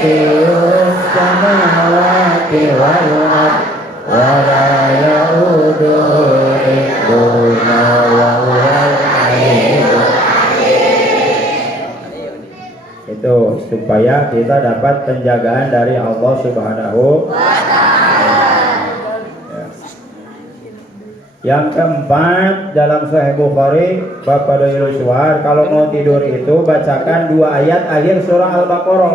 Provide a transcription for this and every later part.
kursiyus samawati wal ardh wa la ya'uduhu hifdhuhuma wa huwal aliyyul azim. Itu supaya kita dapat penjagaan dari Allah Subhanahu wa Ta'ala. Yang keempat, dalam Sahih Bukhari, Bapak Doyul Suhar, kalau mau tidur itu bacakan 2 ayat akhir surah Al-Baqarah.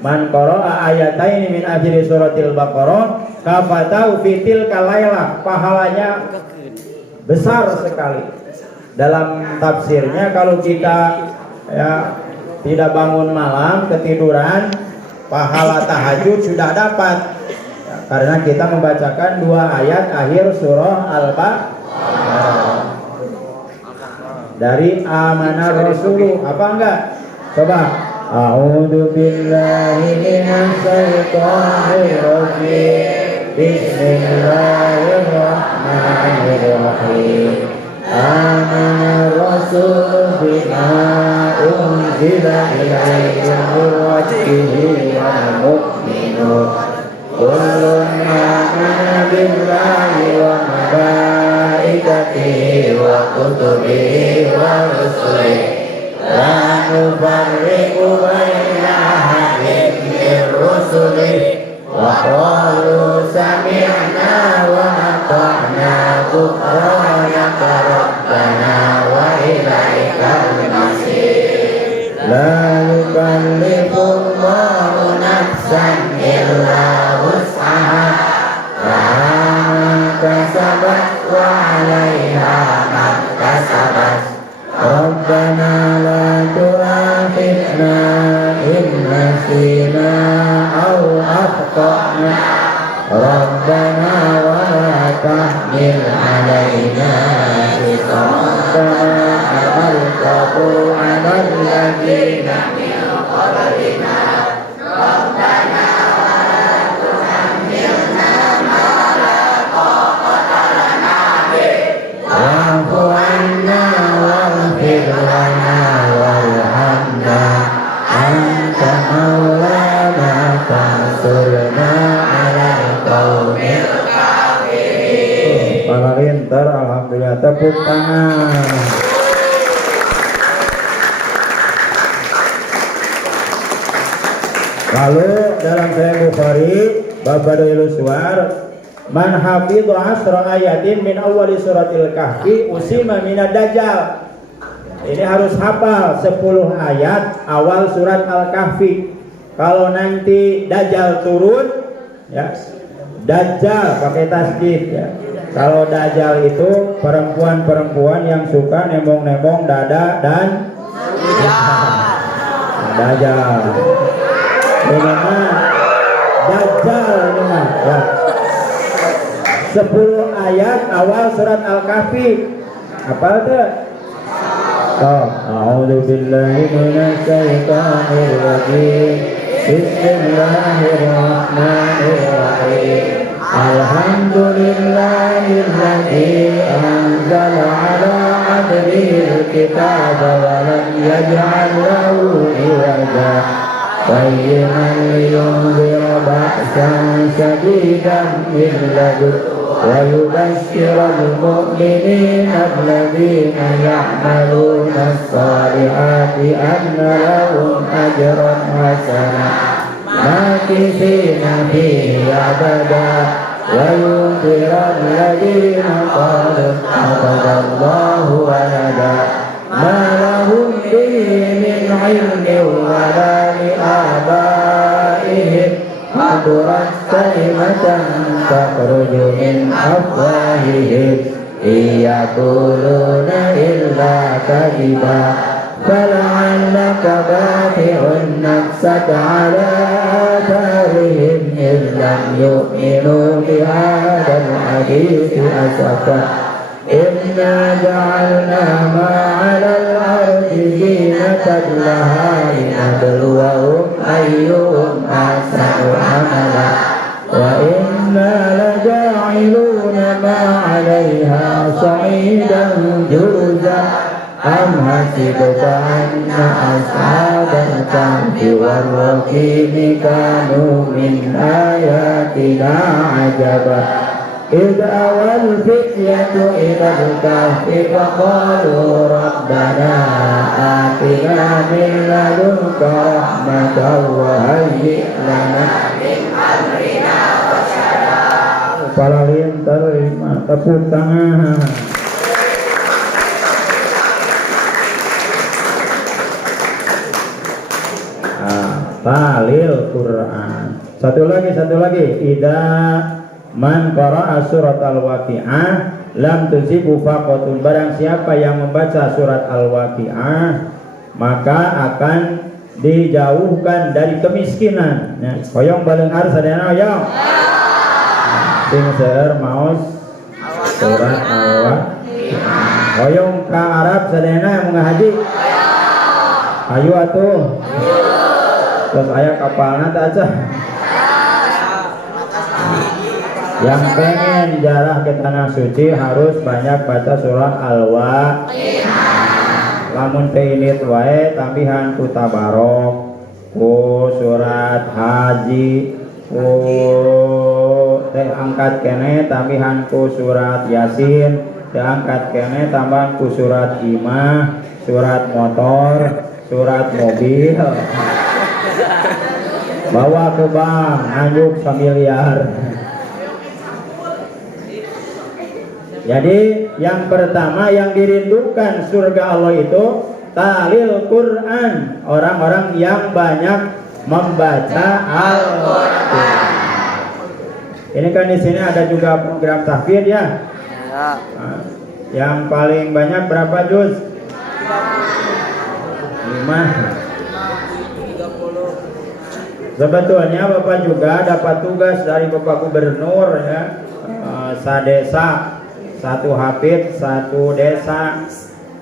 Man qara'a ayataini min akhir suratil Baqarah kafatau fitil kalailah, pahalanya besar sekali. Dalam tafsirnya, kalau kita tidak bangun malam, ketiduran, pahala tahajud sudah dapat. Karena kita membacakan 2 ayat akhir surah Al-Baqarah. Dari Amanar Rasulu, apa enggak? Coba. A'udzu billahi minasy syaithanir rajim. Bismillahirrahmanirrahim. Amanar Rasul bima unzila ilaihi min rabbihi wal mu'minun. Kullun amana billahi wa malaikatihi wa kutubihi wa rusulihi la nufarriqu baina ahadin min rusulihi wa qalu sami'na wa ata'na ghufranaka rabbana wa ilaikal masir. La yukallifullahu nafsan illa wus'aha laha ma kasabat wa 'alaiha ma kasabat. Rabbana la tu'akhidhna in nasina aw akhtana. Rabbana wa la tahmil 'alaina isran kama hamaltahu 'alal ladzina min qablina. Rabbana wa la tuhammilna ma la taqata lana bihi wa'fu 'anna waghfir lana warhamna anta maulana fansurna 'alal qaumil kafirin. Para lintar, alhamdulillah, tepuk tangan. Lalu dalam Sahih Bukhari, Bapak Doyul Suhar, man hafidhu 10 ayatin min awwali suratil kahfi usima minad dajjal. Ini harus hafal 10 ayat awal surat Al-Kahfi. Kalau nanti dajjal turun, ya, dajjal pakai tasdid, ya. Kalau dajjal itu perempuan-perempuan yang suka nembong-nembong dada dan dajjal. Ini dajjal ini mah, ya. 10 ayat awal surat Al-Kahfi. Apa itu? A'udzu billahi minasy syaithanir rajim. Bismillahirrahmanirrahim. Alhamdulillahilladzi anzala 'ala 'abdihil kitaba wa lam yaj'al lahu iwaja. Qayyiman liyunzira ba'san shadidan min ladunhu wa yubashshiral mu'minina alladhina ya'maluna as-salihati anna lahum ajran hasanan makithina fihi abada wa yunzira alladhina qalu ittakhadallahu walada ma lahum bihi min 'ilmin wa la li'abaihim hadurat kalimatan takhruju min afwahihim iyaquluna illa kadhiba fala'allaka baqi'un nafsaka 'ala atharihim in lam yu'minu bihadzal hadithi asafa. Inna ja'alna ma'alal ardi zinatan laha linabluwahum ayyuhum ahsanu amala wa inna laja'iluna ma'alaiha sa'idan juruza am hasibta anna ashabal kahfi war raqimi kanu min ayatina ajaba إذ أوى الفتية إلى الكهف فقالوا ربنا آتنا من لدنك رحمة وهيئ لنا من أمرنا رشدا. Palalin terima tepuk tangan. Talil Quran. Satu lagi. Ida man qara'a surat al-waqi'ah lam tusibu faqatun. Barang siapa yang membaca surat al-waqi'ah maka akan dijauhkan dari kemiskinan. Ya, hoyong balenghar sadayana hoyong. Sing seueur maos surat al-waqi'ah. Hoyong ka Arab sadayana yang ngahaji. Ayo atuh. Terus aya kapalna teh aja. Yang pengen jarah ke tanah suci harus banyak baca surah Al-Waqi'ah. Lamun teu init wae tambihan ku tabarok, ku surat haji, ku teh angkat kene tambihan ku surat yasin, teh angkat kene tambahan ku surat imah, surat motor, surat mobil. Bawa ke bank, anjuk familiar. Jadi yang pertama yang dirindukan surga Allah itu talil Quran, orang-orang yang banyak membaca Al-Quran. Ini kan di sini ada juga program tahfidz ya. Nah, yang paling banyak berapa juz? 5. Sebetulnya Bapak juga dapat tugas dari Bapak Gubernur ya, sadesa. Satu hafid, satu desa.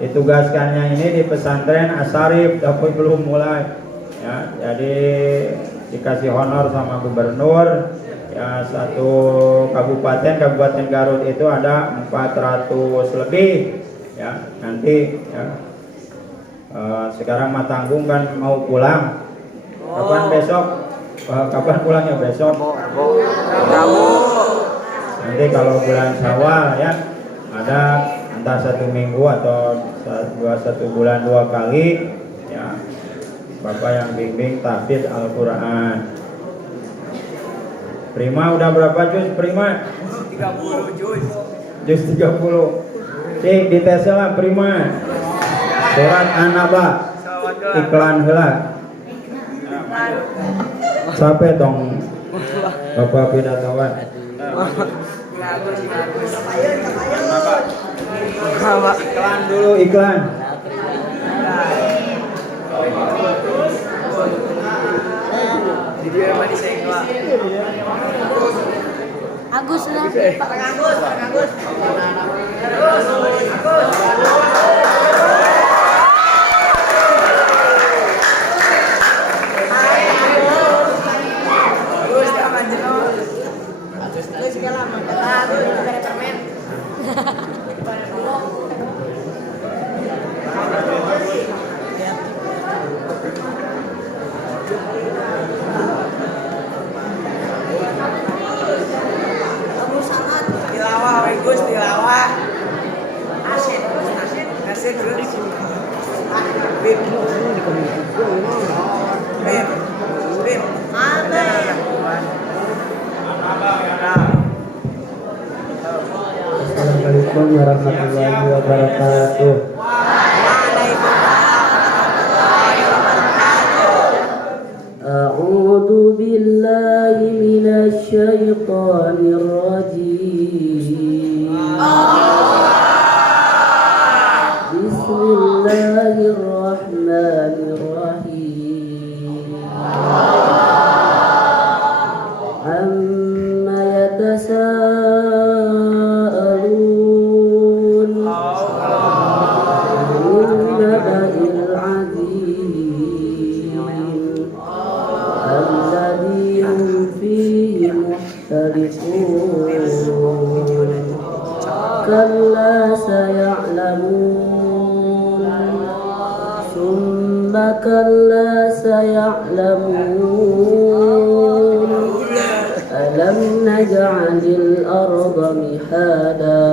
Ditugaskannya ini di pesantren Asarif, tapi belum mulai ya, jadi dikasih honor sama gubernur ya. Satu kabupaten Garut itu ada 400 lebih ya. Nanti ya, sekarang Matanggung kan mau pulang. Kapan besok? Kapan pulangnya besok? Nanti kalau bulan Syawal ya ada entah 1 minggu atau 1 bulan 2 kali ya, Bapak yang bimbing tahfidz Al-Quran. Prima udah berapa juz Prima? 30 juz. Juz 30. Cik dites lah Prima. Surat An-Naba. Iklan heula. Sampai dong Bapak pidatawan. Iklan dulu, iklan. Agus lah. Agus. Assalamualaikum warahmatullahi wabarakatuh. A'udzu billahi minasy syaithanir rajim. Bismillahirrahmanirrahim. Amma yatasaalun 'anil naba'il 'azim alladzi hum fihi mukhtalifun. Kalla saya'lamun كلا سيعلمون ألم نجعل الأرض مهادا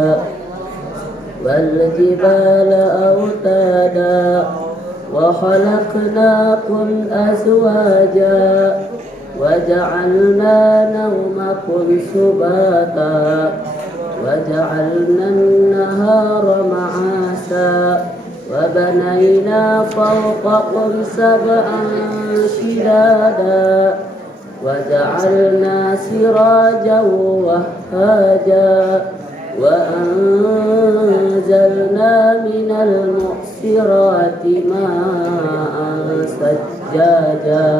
والجبال أوتادا وخلقناكم أزواجا وجعلنا نومكم سباتا وجعلنا النهار معاشا وبنينا فوقكم سبعا شدادا وجعلنا سراجا وهاجا وأنزلنا من المعصرات ماء سجاجا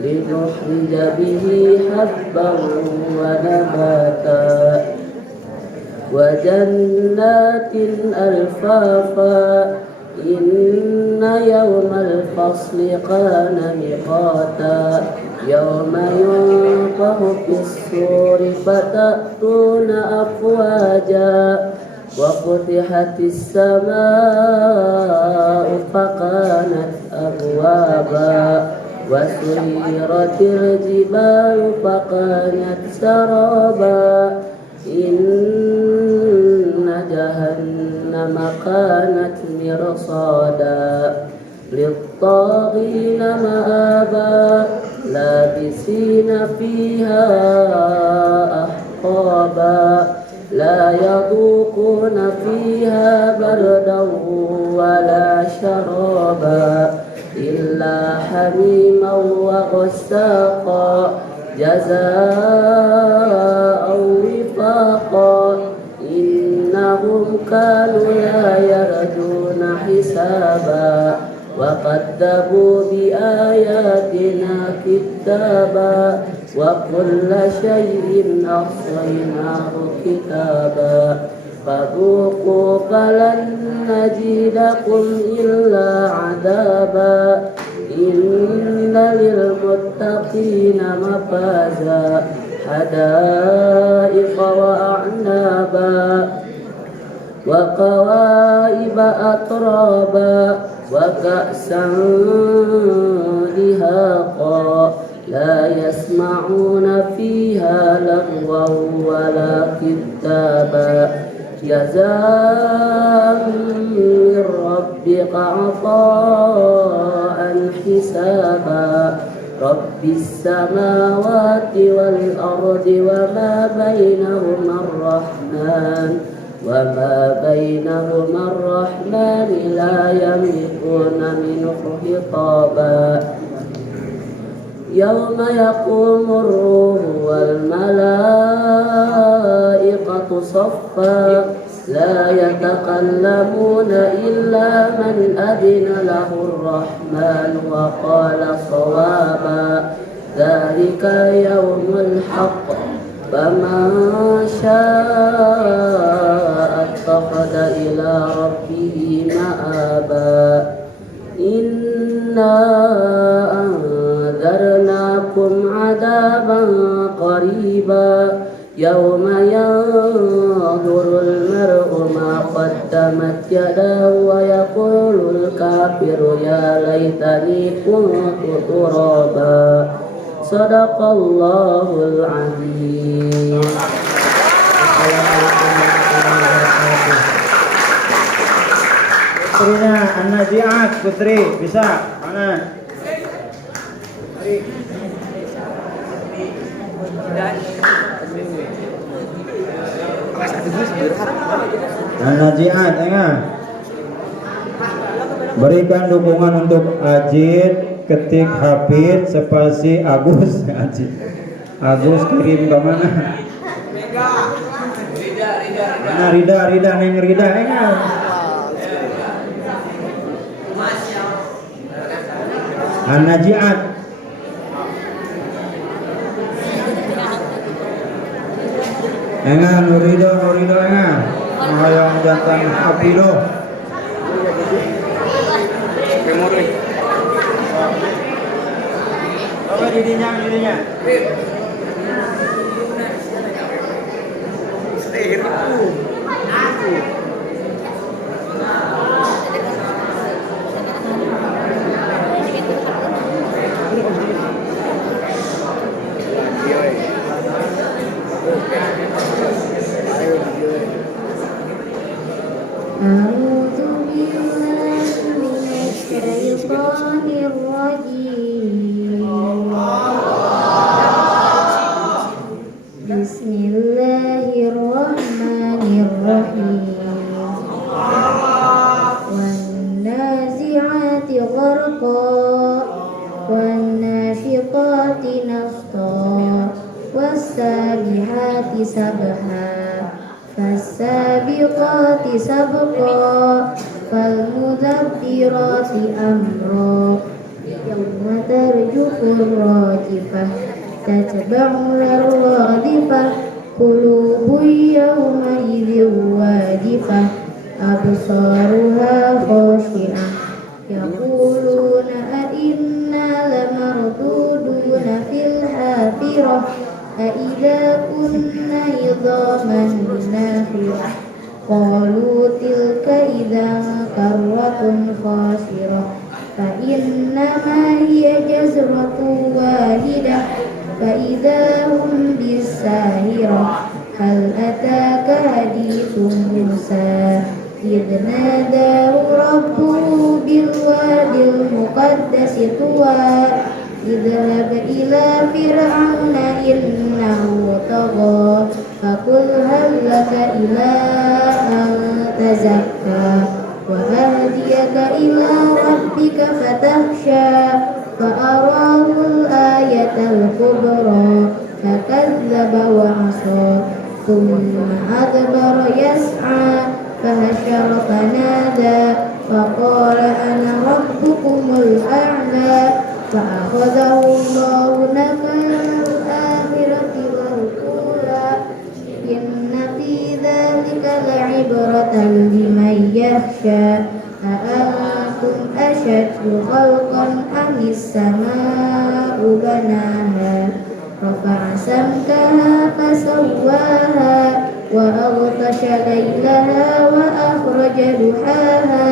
لنخرج به حبا ونباتا وجنات ألفافا إن يوم الفصل كان ميقاتا يوم ينفخ في الصور فتأتون أفواجا وفتحت السماء فكانت أبوابا وسيرت الجبال فكانت سرابا إن جهنم كانت مرصادا للطاغين مآبا لابسين فيها أحقابا لا يذوقون فيها بردا ولا شرابا إلا حميما وغساقا جزاء وفاقا إنهم كانوا لا يرجون حسابا وكذبوا بآياتنا كتابا وكل شيء أحصيناه كتابا فذوقوا فلن نزيدكم إلا عذابا إن للمتقين مفازا حدائق وأعنابا وكواعب أترابا وكأسا دهاقا لا يسمعون فيها لغوا ولا كذابا جزاء من ربك عطاء حسابا رب السماوات والأرض وما بينهما الرحمن لا يملكون منه خطابا يوم يقوم الروح والملائكة صفا لا يتكلمون إلا من أذن له الرحمن وقال صوابا ذلك يوم الحق فمن شاء اتخذ إلى ربه مآبا إنا أنذرناكم عذابا قريبا يوم ينظر المرء ما قدمت يداه ويقول الكافر يا ليتني كنت ترابا صدق الله العظيم. Putrinya An-Nazi'at, putri bisa mana? An-Nazi'at, enggak? Berikan dukungan untuk Ajit, ketik Hafid spasi Agus. Agus kirim ke mana? Mana Rida Neng Rida enggak? An-Nazi'at. Enggak Nurido enggak? Hayang jantan Hafido. Apa didinya? أعوذ بالله من الشيطان الرجيم بسم الله الرحمن الرحيم والنازعات غرقا والناشطات نشطا والسابحات سبحا فالسابقات سبقا فالمدبرات أمرا يوم ترجف الراجفة تتبعها الرادفة قلوب يومئذ واجفة أبصارها خاشعة يقولون أئنا لمردودون في الحافرة أإذا كنا عظاما نخرة قالوا تلك إذا كرة خاسرة فإنما هي جزرة واحدة فإذا هم بالساهرة هل أتاك حديث موسى إذ ناداه ربه بالوادي المقدس طوى اذهب إلى فرعون إنه طغى فقل هل لك إلى أن تزكى وأهديك إلى ربك فتخشى فأراه الآية الكبرى فكذب وعصى ثم أدبر يسعى فحشر فنادى فقال أنا ربكم الأعلى فأخذه الله نكال الآخرة والأولى إن في ذلك لعبرة لمن يخشى أأنتم أشد خلقا أم السماء بناها رفع سمكها فسواها وأغطش ليلها وأخرج ضحاها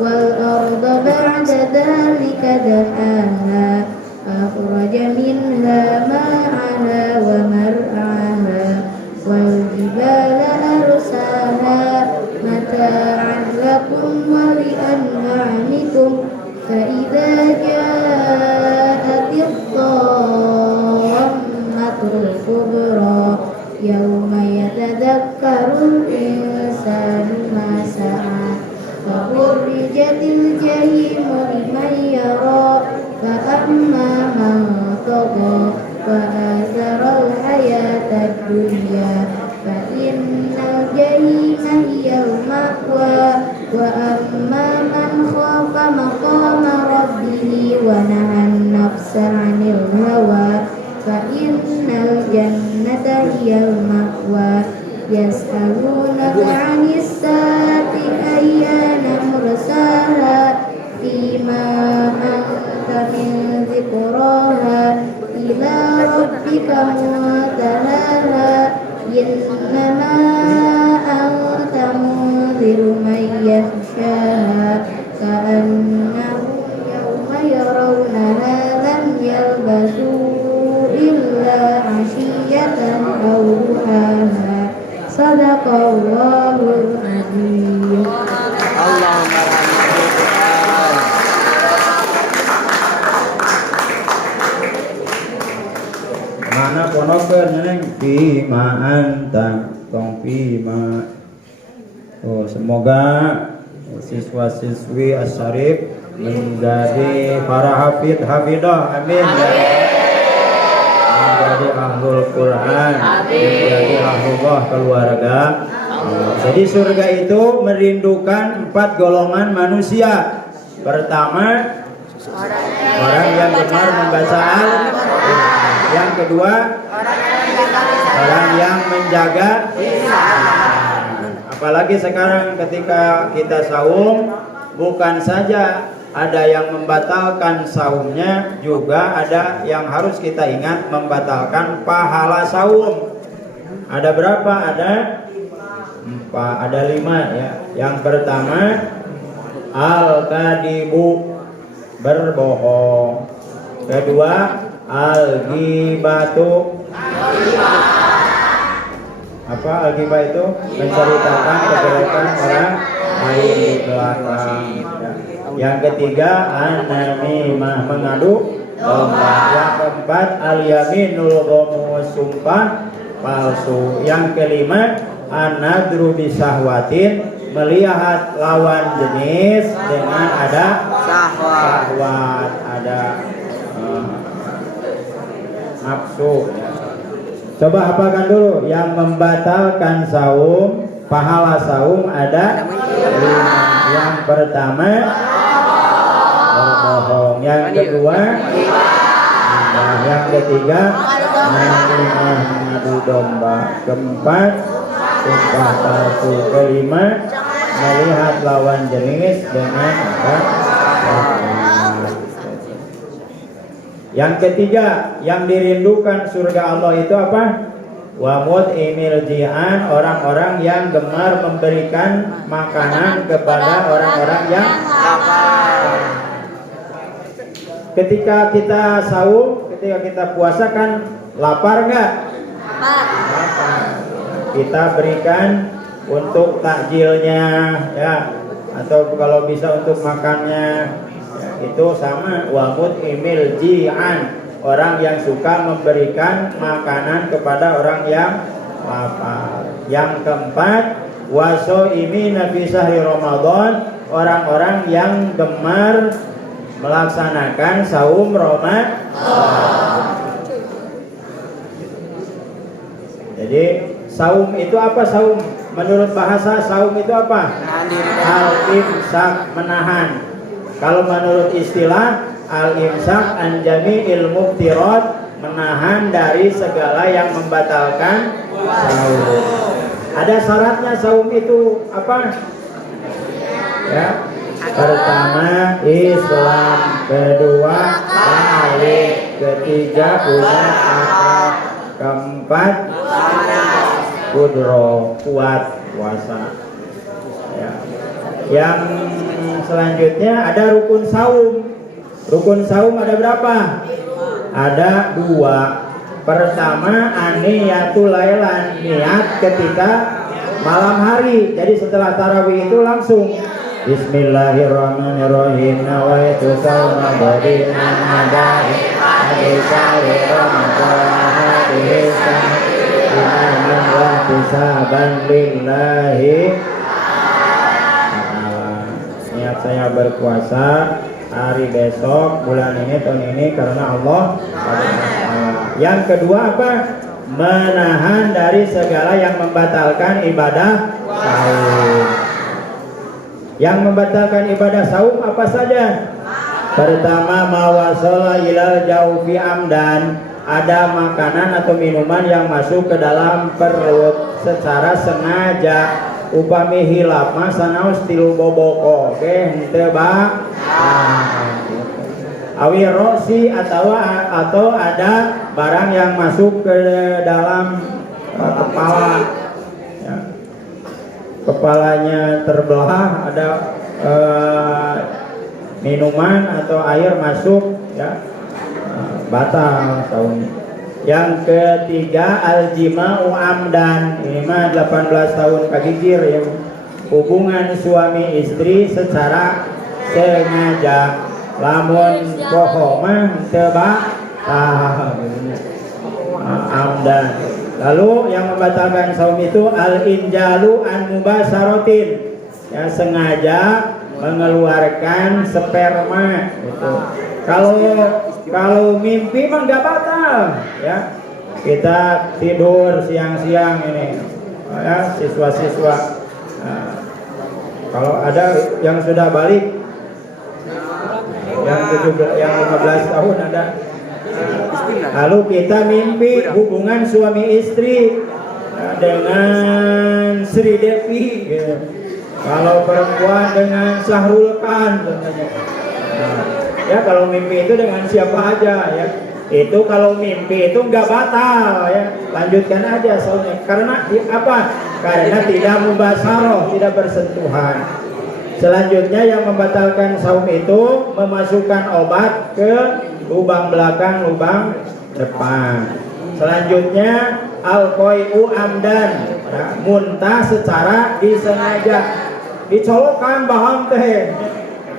والأرض بعد ذلك دحاها أخرج منها ماءها ومرعاها والجبال أرساها متاعا لكم ولأنعامكم فإذا جاءت الطامة الكبرى يوم يتذكر الإنسان ما سعى فبرزت الجحيم لمن يرى فأما من طغى وآثر الحياة الدنيا فإن الجحيم هي المأوى وأما من خاف مقام ربه ونهى النفس عن الهوى فإن الجنة هي المأوى يسألونك عن الساعة أيان مرساها فيما أنت من ذكراها إلى ربك منتهاها إنما أنت منذر من يخشاها كأنهم يوم يرونها لم يلبثوا إلا عشية أو ضحاها صدق الله العظيم. Mana ponokeun neng bima anta tong bima. Oh, semoga siswa-siswi Asy-Syarif menjadi para hafid hafidah, amin ya. Menjadi ahlul Quran, menjadi ahlullah keluarga. Jadi surga itu merindukan 4 golongan manusia. Pertama, orang yang gemar membaca Al-Quran. Yang kedua, orang yang menjaga apalagi sekarang ketika kita saum, bukan saja ada yang membatalkan saumnya, juga ada yang harus kita ingat membatalkan pahala saum. Ada berapa? Ada 5 ya. Yang pertama, al-kadibu, berbohong. Kedua, al-ghibatu. Apa al-ghibah itu? Menceritakan kejelekan orang main di belakang. Ya. Yang ketiga an-namimah, mengadu domba. Yang keempat al-yaminul ghamus, sumpah palsu. Yang kelima an-nadru bisahwatin, melihat lawan jenis dengan ada syahwat, ada nafsu. Coba hafalkan dulu. Yang membatalkan saum, pahala saum ada 5. Yang pertama berbohong. Yang kedua yang ketiga mengadu domba. Keempat sumpah palsu. Kelima melihat lawan jenis dengan ada syahwat. Yang ketiga, yang dirindukan surga Allah itu apa? Wa mut'imil ji'an, orang-orang yang gemar memberikan makanan kepada orang-orang yang lapar. Ketika kita saum, ketika kita puasa kan lapar nggak? Lapar. Kita berikan untuk takjilnya, ya, atau kalau bisa untuk makannya. Itu sama wa mut'imil ji'an, orang yang suka memberikan makanan kepada orang yang lapar. Yang keempat wasoimina fi syahri Ramadan, orang-orang yang gemar melaksanakan saum Ramadan. Jadi saum itu apa? Saum menurut bahasa saum itu apa? Al-imsak, menahan. Kalau menurut istilah al-imsak an jami'il muftirat, menahan dari segala yang membatalkan saum. Ada syaratnya saum itu apa? Ya. Pertama Islam, kedua balik, ketiga punya akal, keempat kudro, kuat puasa. Ya. Yang selanjutnya ada rukun saum. Rukun saum ada berapa? Ada 2. Pertama aniyatul lailan, niat ketika malam hari. Jadi setelah tarawih itu langsung Bismillahirrahmanirrahim, nawaitu sauma badin madai hadisari Ramadan hadisan imanan wa tisaban lillahi. Niat saya berpuasa hari besok, bulan ini, tahun ini karena Allah. Yang kedua apa? Menahan dari segala yang membatalkan ibadah saum. Yang membatalkan ibadah saum apa saja? Pertama mawasala ilal jaufi amdan, ada makanan atau minuman yang masuk ke dalam perut secara sengaja. Upami hilap masanaus tilu boboko, oke, henteu ba awi rosi, atau ada barang yang masuk ke dalam kepala, ya. Kepalanya terbelah, ada minuman atau air masuk, ya, batal saumnya. Yang ketiga al-jima'u amdan, ini mah 18 tahun kagigir, ya. Hubungan suami istri secara sengaja. Lamun poho mah teba amdan. Lalu yang membatalkan saum itu al-injalu an mubasarotin, ya, sengaja mengeluarkan sperma gitu. Kalau mimpi mah nggak batal, ya. Kita tidur siang-siang ini, ya, siswa-siswa. Nah, kalau ada yang sudah balik, yang 15 tahun ada. Lalu kita mimpi hubungan suami istri dengan Sri Devi, gitu. Kalau perempuan dengan Syahrul Khan, contohnya. Nah, ya, kalau mimpi itu dengan siapa aja, ya. Itu kalau mimpi itu nggak batal, ya. Lanjutkan aja saumnya. Karena apa? Karena tidak mubasaroh, tidak bersentuhan. Selanjutnya yang membatalkan saum itu memasukkan obat ke lubang belakang, lubang depan. Selanjutnya al-qai'u amdan, ya, muntah secara disengaja. dicolokan baham teh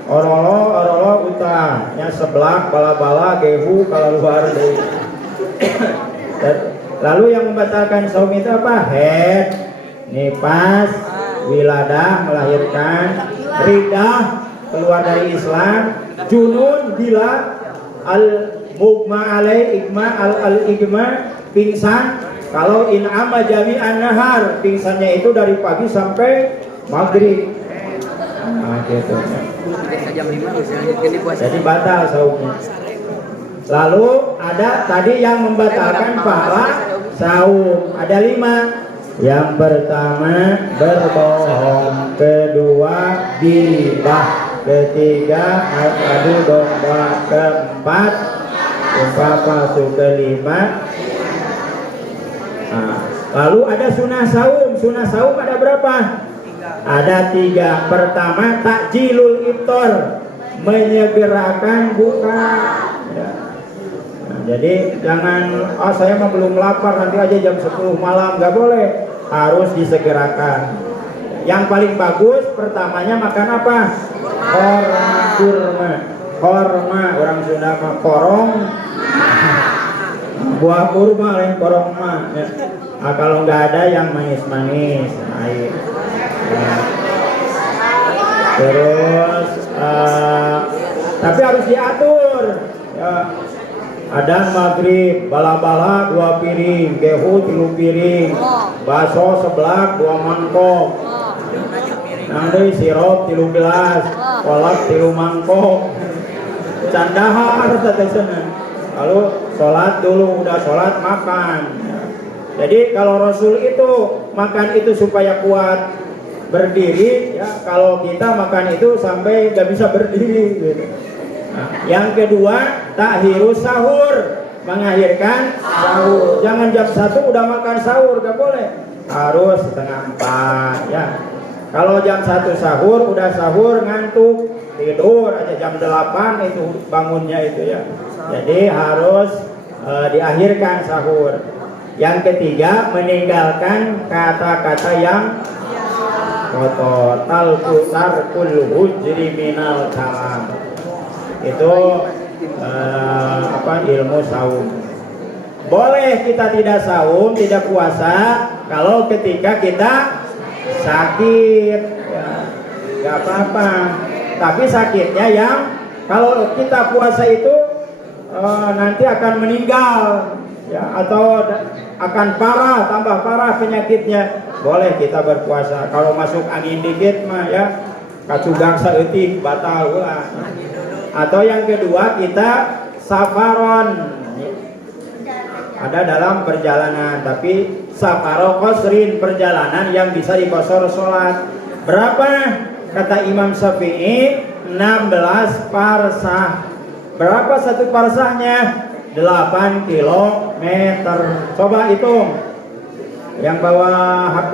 orolo utah nya seblak bala-bala gehu kalau luar deui. Lalu yang membatalkan saum itu apa? Haid, nifas, wiladah melahirkan, ridah keluar dari Islam, junun gila, al mugma alai igma al igma pingsan. Kalau in'ama jami'an nahar, pingsannya itu dari pagi sampai maghrib. Nah, gitu. Jadi batal saumnya. Lalu ada tadi yang membatalkan pahala saum. Ada 5. Yang pertama berbohong, kedua gibah, ketiga adu domba, keempat sumpah palsu, kelima. Nah, lalu ada sunah saum. Sunah saum ada berapa? Ada 3. Pertama takjilul iftar, menyegerakan buka. Ya. Nah, jadi jangan saya mah belum lapar, nanti aja jam 10 malam, nggak boleh, harus disegerakan. Yang paling bagus pertamanya makan apa? Kurma. Korma orang Sunda mah korong. Buah kurma lain korong mah. Ya. Nah, kalau nggak ada yang manis-manis, air. Nah. Terus tapi harus diatur. Ya. Ada maghrib bala-bala 2 piring, gehu 3 piring, bakso seblak 2 mangkok, nanti sirup 3 gelas, kolak 3 mangkok, candahar tetesana. Lalu sholat dulu, udah sholat makan. Jadi kalau Rasul itu makan itu supaya kuat berdiri, ya, kalau kita makan itu sampai nggak bisa berdiri. Gitu. Nah, yang kedua takhirus sahur, mengakhirkan sahur. Jangan jam 1 udah makan sahur, gak boleh. Harus setengah 4 ya. Kalau jam 1 sahur, udah sahur ngantuk, tidur aja jam 8 itu bangunnya itu ya. Jadi harus diakhirkan sahur. Yang ketiga meninggalkan kata-kata yang kotor. Tarkul hujri minal kalam. Itu ilmu saum. Boleh kita tidak saum, tidak puasa kalau ketika kita sakit, ya, nggak apa-apa. Tapi sakitnya yang kalau kita puasa itu nanti akan meninggal, ya, atau akan parah, tambah parah penyakitnya. Boleh kita berpuasa. Kalau masuk angin dikit mah ya kacugang saeutik batal ulah. Atau yang kedua kita safaron, ada dalam perjalanan, tapi safaro qasrin, perjalanan yang bisa dikosor sholat. Berapa? Kata Imam Syafi'i 16 parsah. Berapa satu parsahnya? 8 kilometer. Coba hitung. Yang bawa HP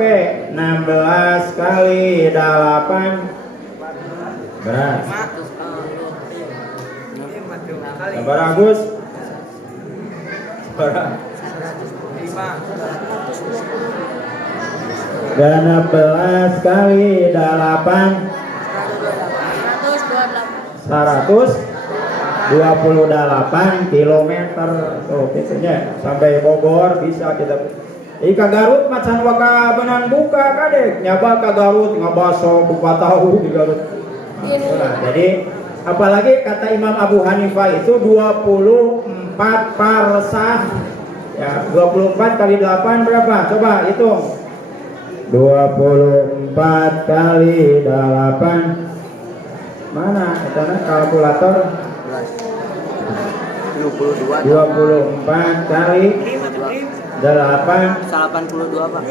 16 kali 8 berat. Sabar Agus. Sabar. 16 kali 8 128 kilometer. Tuh biasanya sampai Bogor bisa kita. Ika Garut macan waka benang buka kadek nyaba ka Garut ngabaso buka tahu di Garut. Nah, jadi apalagi kata Imam Abu Hanifah itu 24 parsah. Ya, 24 kali 8 berapa? Coba hitung. 24 kali 8. Mana? Itu kalkulator. 24 kali 8 82 Pak.